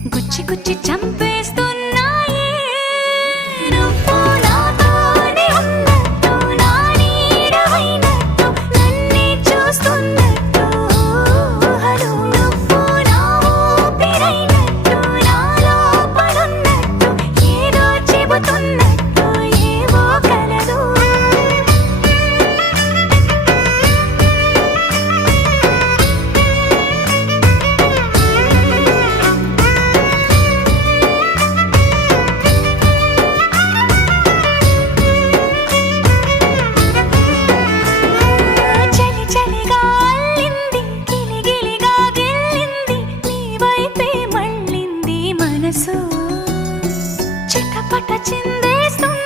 గుచ్చి గుచ్చి చంపేస్తున్నాయే నువ్వు నాతోనే ఉన్నట్టు నా నీడవైనట్టు నన్నే చూస్తున్నట్టు ఊహలు నువ్వు నా ఊపిరైనట్టు నా లోపలున్నట్టు ఏదో చెబుతున్నట్టు ఏవో కలదు చలి చలిగా అల్లింది గిలిగిలిగా గిల్లింది నీ వైపే మళ్ళింది మనసు చిటపట చిందేస్తుంది